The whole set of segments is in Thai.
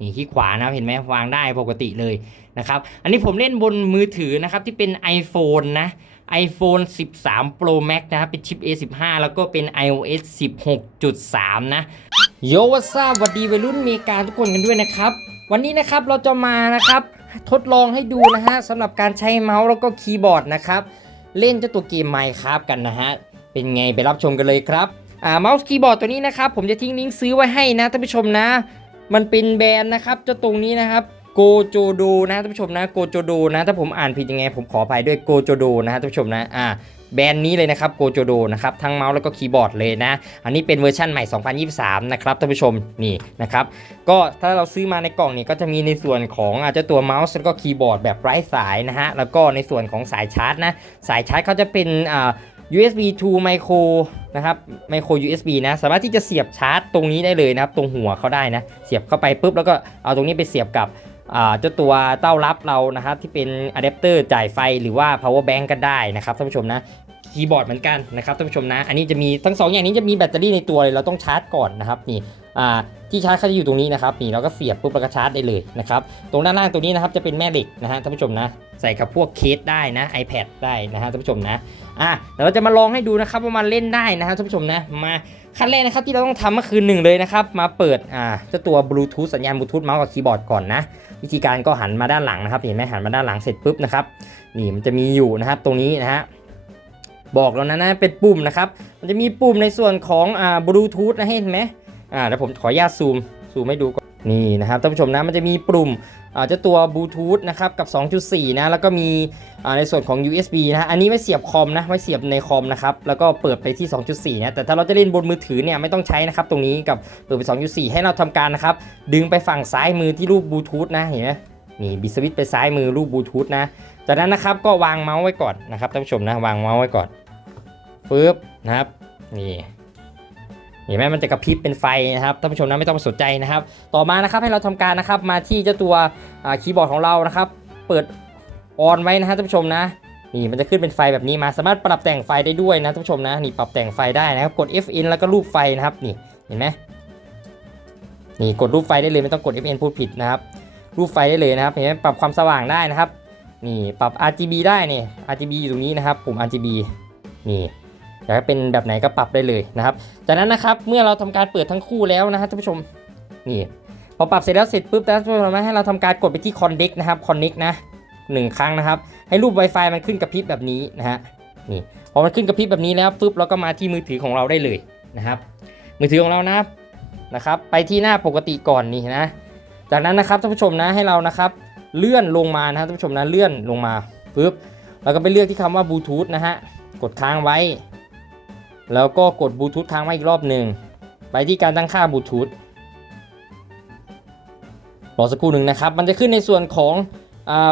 นี่ที่ขวานะครับเห็นไหมวางได้ปกติเลยนะครับอันนี้ผมเล่นบนมือถือนะครับที่เป็น iPhone นะ iPhone 13 Pro Max นะครับเป็นชิป A15 แล้วก็เป็น iOS 16.3 นะโยวัสวัสดีวัยรุ่นเมกาทุกคนกันด้วยนะครับ วันนี้นะครับเราจะมานะครับทดลองให้ดูนะฮะสำหรับการใช้เมาส์แล้วก็คีย์บอร์ดนะครับ เล่นเจ้าตัวเกม Minecraft กันนะฮะ เป็นไงไปรับชมกันเลยครับอ่าเมาส์คีย์บอร์ดตัวนี้นะครับ ผมจะทิ้งลิงก์ซื้อไว้ให้นะท่านผู้ชมนะ มันเป็นแบรนด์นะครับเจ้าตรงนี้นะครับโกโจโดนะท่านผู้ชมนะโกโจโดนะ ถ้าผมอ่านผิดยังไงผมขออภัยด้วยโกโจโดนะฮะท่านผู้ชมนะอ่าแบรนด์นี้เลยนะครับโกโจโดนะครับทั้งเมาส์แล้วก็คีย์บอร์ดเลยนะ อันนี้เป็นเวอร์ชั่นใหม่ 2023 นะครับท่านผู้ชมนี่นะครับก็ถ้าเราซื้อมาในกล่องนี่ก็จะมีในส่วนของอาจจะตัวเมาส์แล้วก็คีย์บอร์ดแบบไร้สายนะฮะแล้วก็ในส่วนของสายชาร์จนะสายชาร์จเขาจะเป็นอ่า USB to micro นะครับ micro USB นะ สามารถที่จะเสียบชาร์จตรงนี้ได้เลยนะครับ ตรงหัวเขาได้นะ เสียบเข้าไปปุ๊บแล้วก็เอาตรงนี้ไปเสียบกับเจ้าตัวเต้ารับเรานะครับที่เป็นอะแดปเตอร์จ่ายไฟหรือว่า power bank ก็ได้นะครับท่านผู้ชมนะคีย์บอร์ดเหมือนกันนะครับท่านผู้ชมนะ อันนี้จะมีทั้งสองอย่างนี้จะมีแบตเตอรี่ในตัวเลยเราต้องชาร์จก่อนนะครับนี่ ที่ชาร์จเขาจะอยู่ตรงนี้นะครับนี่เราก็เสียบปุ๊บแล้วก็ชาร์จได้เลยนะครับตรงด้านล่างตรงนี้นะครับจะเป็นแม่เหล็กนะฮะท่านผู้ชมนะใส่กับพวกเคสได้นะ iPad ได้นะฮะท่านผู้ชมนะอะเดี๋ยวเราจะมาลองให้ดูนะครับว่ามันเล่นได้นะฮะท่านผู้ชมนะมาขั้นแรกนะครับที่เราต้องทำก็คือหนึ่งเลยนะครับมาเปิดอ่าเจ้าตัวบลูทูธสัญญาณบลูทูธเมาส์กับคีย์บอร์ดก่อนนะวิธีการก็หันมาด้านหลังนะครับเห็นไหมหันมาด้านหลังเสร็จปุ๊บนะครับนี่มันจะมีอยู่นะครับตรงนี้นะฮะบอกแล้วนะนะเป็นปุ่มนะครับมันจะมีปุ่มในส่วนของอ่าบลูทูธนะเห็นไหม อ่าเดี๋ยวผมขออนุญาตซูมซูมให้ดูก่อนนี่นะครับท่านผู้ชมนะมันจะมีปุ่มอ่าเจ้าตัวบลูทูธนะครับกับ 2.4 นะแล้วก็มีอ่าในส่วนของ USB นะอันนี้ไว้เสียบคอมนะไว้เสียบในคอมนะครับแล้วก็เปิดไปที่ 2.4 นะแต่ถ้าเราจะเล่นบนมือถือเนี่ยไม่ต้องใช้นะครับตรงนี้กับเปิดไป 2.4 ให้เราทำการนะครับดึงไปฝั่งซ้ายมือที่รูปบลูทูธนะเห็นไหมนี่บิสวิตไปซ้ายมือรูปบลูทูธนะจากนั้นนะครับก็วางเมาส์ไว้ก่อนนะครับท่านผู้ชมนะวางเมาส์ไว้ก่อนฟืบนะครับนี่ เห็นไหมมันจะกระพริบเป็นไฟนะครับท่านผู้ชมนะไม่ต้องไปสนใจนะครับ ต่อมานะครับให้เราทำการนะครับมาที่เจ้าตัวคีย์บอร์ดของเรานะครับ เปิดออนไว้นะฮะท่านผู้ชมนะนี่มันจะขึ้นเป็นไฟแบบนี้มาสามารถปรับแต่งไฟได้ด้วยนะท่านผู้ชมนะนี่ปรับแต่งไฟได้นะครับกด FN แล้วก็รูปไฟนะครับนี่เห็นไหมนี่กดรูปไฟได้เลยไม่ต้องกด FN พูดผิดนะครับรูปไฟได้เลยนะครับเห็นไหมปรับความสว่างได้นะครับนี่ปรับ RGB ได้นี่ RGB อยู่ตรงนี้นะครับปุ่ม RGB นี่ อยากให้เป็นแบบไหนก็ปรับได้เลยนะครับ จากนั้นนะครับเมื่อเราทำการเปิดทั้งคู่แล้วนะฮะท่านผู้ชมนี่พอปรับเสร็จแล้วเสร็จปุ๊บท่านผู้ชมนะให้เราทำการกดไปที่ connect นะครับ connect นะหนึ่งครั้งนะครับ ให้รูป Wi-Fi มันขึ้นกระพริบแบบนี้นะฮะนี่พอมันขึ้นกระพริบแบบนี้แล้วปุ๊บเราก็มาที่มือถือของเราได้เลยนะครับ มือถือของเรานะนะครับไปที่หน้าปกติก่อนนี่นะ จากนั้นนะครับท่านผู้ชมนะให้เรานะครับเลื่อนลงมานะท่านผู้ชมนะเลื่อนลงมาปุ๊บเราก็ไปเลือกที่คำว่าบลูทูธนะฮะกดค้างไว้ แล้วก็กดบลูทูธค้างไว้อีกรอบหนึ่งไปที่การตั้งค่าบลูทูธรอสักครู่หนึ่งนะครับ มันจะขึ้นในส่วนของ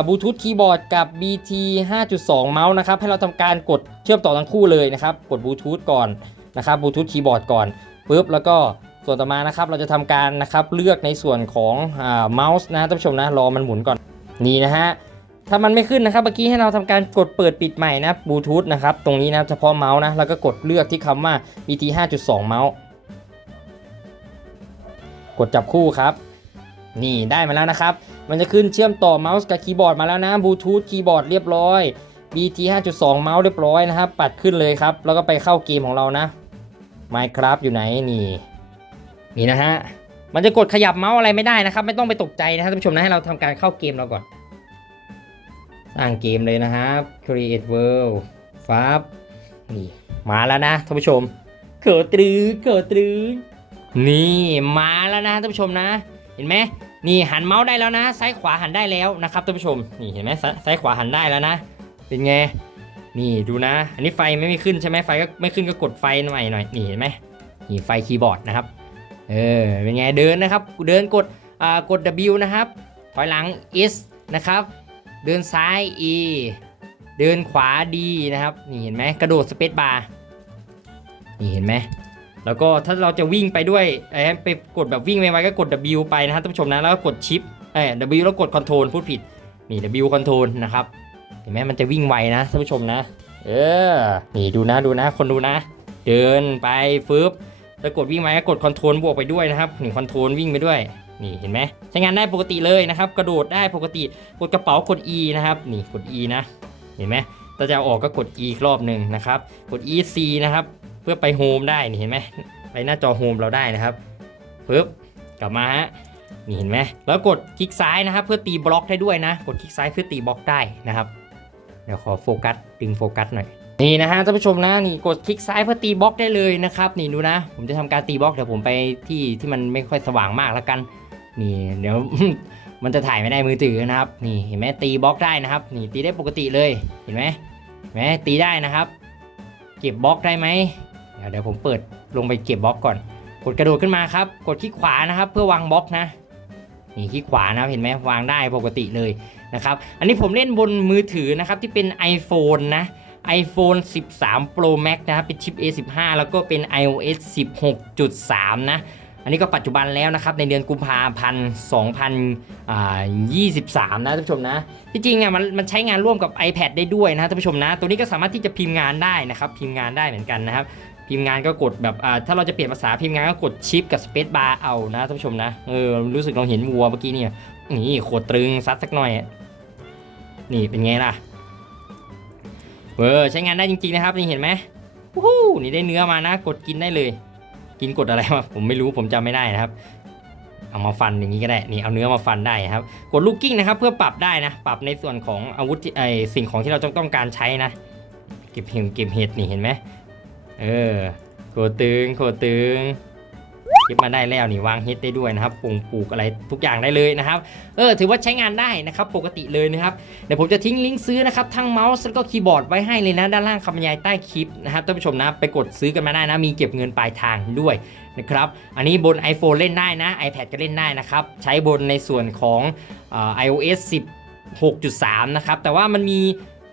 บลูทูธคีย์บอร์ดกับ BT 5.2 เมาส์นะครับ ให้เราทำการกดเชื่อมต่อทั้งคู่เลยนะครับ กดบลูทูธก่อนนะครับบลูทูธคีย์บอร์ดก่อนปุ๊บแล้วก็ส่วนต่อมานะครับ เราจะทำการนะครับเลือกในส่วนของเมาส์นะท่านผู้ชมนะรอมันหมุนก่อนนี่นะฮะ ถ้ามันไม่ขึ้นนะครับเมื่อกี้ให้เราทำการกดเปิดปิดใหม่นะบลูทูธนะครับตรงนี้นะเฉพาะเมาส์นะแล้วก็กดเลือกที่คำว่า BT 5.2 เมาส์กดจับคู่ครับ นี่ได้มาแล้วนะครับ มันจะขึ้นเชื่อมต่อเมาส์กับคีย์บอร์ดมาแล้วนะบลูทูธคีย์บอร์ดเรียบร้อย BT 5.2 เมาส์เรียบร้อยนะครับ ปัดขึ้นเลยครับ แล้วก็ไปเข้าเกมของเรานะ Minecraft อยู่ไหนนี่นี่นะฮะมันจะกดขยับเมาส์อะไรไม่ได้นะครับ ไม่ต้องไปตกใจนะครับท่านผู้ชมนะให้เราทำการเข้าเกมเราก่อน สร้างเกมเลยนะครับ Create World ฟับนี่มาแล้วนะท่านผู้ชม เกิดตรือเกิดตรือนี่มาแล้วนะท่านผู้ชมนะ เห็นไหมนี่หันเมาส์ได้แล้วนะ ซ้ายขวาหันได้แล้วนะครับท่านผู้ชม นี่เห็นไหมซ้ายขวาหันได้แล้วนะ เป็นไง นี่ดูนะ อันนี้ไฟไม่ไม่ขึ้นใช่ไหมไฟก็ไม่ขึ้นก็กดไฟใหม่หน่อย นี่เห็นไหมนี่ไฟคีย์บอร์ดนะครับ เออ เป็นไงเดินนะครับ เดินกด อ่า กด W นะครับ ถอยหลัง S นะครับ เดินซ้าย E เดินขวา D นะครับ นี่เห็นไหมกระโดดสเปซบาร์ นี่เห็นไหม แล้วก็ถ้าเราจะวิ่งไปด้วยเอ้ไปกดแบบวิ่งไวๆก็กด W ไปนะครับท่านผู้ชมนะ แล้วก็กดชิปเอ้ W แล้วกด Control พูดผิด นี่ W Control นะครับ เห็นไหมมันจะวิ่งไวนะท่านผู้ชมนะ เออ นี่ดูนะดูนะ คนดูนะ เดินไปฟึบแล้วกดวิ่งไวก็กด Control บวกไปด้วยนะครับนี่ Control วิ่งไปด้วย นี่เห็นไหมใช้งานได้ปกติเลยนะครับ กระโดดได้ปกติกดกระเป๋ากด E นะครับนี่กด E นะเห็นไหมถ้าจะออกก็กด E รอบหนึ่งนะครับกด EC นะครับเพื่อไปโฮมได้นี่เห็นไหมไปหน้าจอโฮมเราได้นะครับปึ๊บกลับมาฮะนี่เห็นไหมแล้วกดคลิกซ้ายนะครับ เพื่อตีบล็อกได้ด้วยนะ กดคลิกซ้ายเพื่อตีบล็อกได้นะครับเดี๋ยวขอโฟกัสดึงโฟกัสหน่อยนี่นะฮะท่านผู้ชมนะนี่กดคลิกซ้ายเพื่อตีบล็อกได้เลยนะครับนี่ดูนะ ผมจะทำการตีบล็อกเดี๋ยวผมไปที่ที่มันไม่ค่อยสว่างมากแล้วกัน นี่เดี๋ยวมันจะถ่ายไม่ได้มือถือนะครับ นี่เห็นไหมตีบล็อกได้นะครับ นี่ตีได้ปกติเลยเห็นไหมเห็นไหมตีได้นะครับ เก็บบล็อกได้ไหมเดี๋ยวเดี๋ยวผมเปิดลงไปเก็บบล็อกก่อน กดกระโดดขึ้นมาครับ กดคลิกขวานะครับ เพื่อวางบล็อกนะนี่คลิกขวานะครับเห็นไหมวางได้ปกติเลยนะครับอันนี้ผมเล่นบนมือถือนะครับที่เป็น iPhone นะ iPhone 13 Pro Max นะครับเป็นชิป A15 แล้วก็เป็น iOS 16.3 นะ อันนี้ก็ปัจจุบันแล้วนะครับในเดือนกุมภาพันธ์2023 นะท่านผู้ชมนะที่จริงอะมันมันใช้งานร่วมกับ iPad ได้ด้วยนะท่านผู้ชมนะ ตัวนี้ก็สามารถที่จะพิมพ์งานได้นะครับพิมพ์งานได้เหมือนกันนะครับพิมพ์งานก็กดแบบอ่าถ้าเราจะเปลี่ยนภาษาพิมพ์งานก็กดชิปกับสเปซบาร์เอานะท่านผู้ชมนะเออรู้สึกเราเห็นวัวเมื่อกี้เนี่ยนี่โคตรตรึงซัดสักหน่อย นี่เป็นไงล่ะเออใช้งานได้จริงๆนะครับนี่เห็นไหมวู้นี่ได้เนื้อมานะ กดกินได้เลย กินกดอะไรมาผมไม่รู้ผมจำไม่ได้นะครับ เอามาฟันอย่างนี้ก็ได้นี่เอาเนื้อมาฟันได้ครับ กดลูกกิ้งนะครับเพื่อปรับได้นะ ปรับในส่วนของอาวุธที่ไอสิ่งของที่เราต้องการใช้นะ เก็บเห็ดเก็บเห็ดนี่เห็นไหมเออโคตึงโคตึง เก็บมาได้แล้วนี่วางเห็ดได้ด้วยนะครับปลูกปลูกอะไรทุกอย่างได้เลยนะครับ เออถือว่าใช้งานได้นะครับปกติเลยนะครับเดี๋ยวผมจะทิ้งลิงก์ซื้อนะครับทั้งเมาส์แล้วก็คีย์บอร์ดไว้ให้เลยนะด้านล่างคำบรรยายใต้คลิปนะครับท่านผู้ชมนะไปกดซื้อกันมาได้นะมีเก็บเงินปลายทางด้วยนะครับอันนี้บน iPhone เล่นได้นะ iPad ก็เล่นได้นะครับใช้บนในส่วนของอ iOS 16.3 นะครับ แต่ว่ามันมี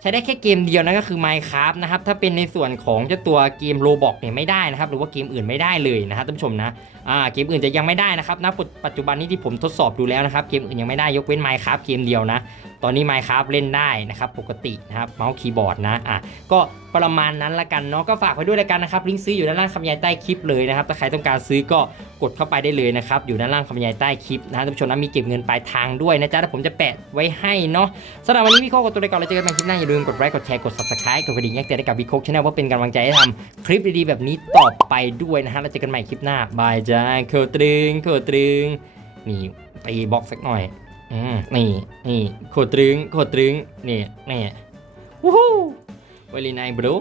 ใช้ได้แค่เกมเดียวนะก็คือ Minecraft นะครับถ้าเป็นในส่วนของเจ้าตัวเกม Roblox เนี่ยไม่ได้นะครับหรือว่าเกมอื่นไม่ได้เลยนะครับท่านผู้ชมนะอ่าเกมอื่นจะยังไม่ได้นะครับณปัจจุบันนี้ที่ผมทดสอบดูแล้วนะครับเกมอื่นยังไม่ได้ยกเว้น Minecraft เกมเดียวนะ ตอนนี้ Minecraft เล่นได้นะครับปกตินะครับเมาส์คีย์บอร์ดนะอะก็ประมาณนั้นละกันเนาะก็ฝากไว้ด้วยละกันนะครับลิงก์ซื้ออยู่ด้านล่างคำบรรยายใต้คลิปเลยนะครับถ้าใครต้องการซื้อก็กดเข้าไปได้เลยนะครับอยู่ด้านล่างคำบรรยายใต้คลิปนะท่านผู้ชมนะมีเก็บเงินปลายทางด้วยนะจ๊ะแต่ผมจะแปะไว้ให้เนาะสำหรับวันนี้พี่โคกกับตัวเด็กก่อนเราเจอกันใหม่คลิปหน้าอย่าลืมกดไลค์กดแชร์กด subscribe กดกระดิ่งแจ้งเตือนให้กับพี่โคกชาแนลว่าเป็นกำลังใจให้ทำคลิปดีๆแบบนี้ต่อไปด้วยนะฮะแล้วเจอกันใหม่คลิปหน้าบายจ้าโคตรึงโคตรึงนี่ตีบล็อกสักหน่อย อืมนี่นี่โคตรตรึงโคตรตรึงนี่นี่วู้ฮู้เวลีนายบรู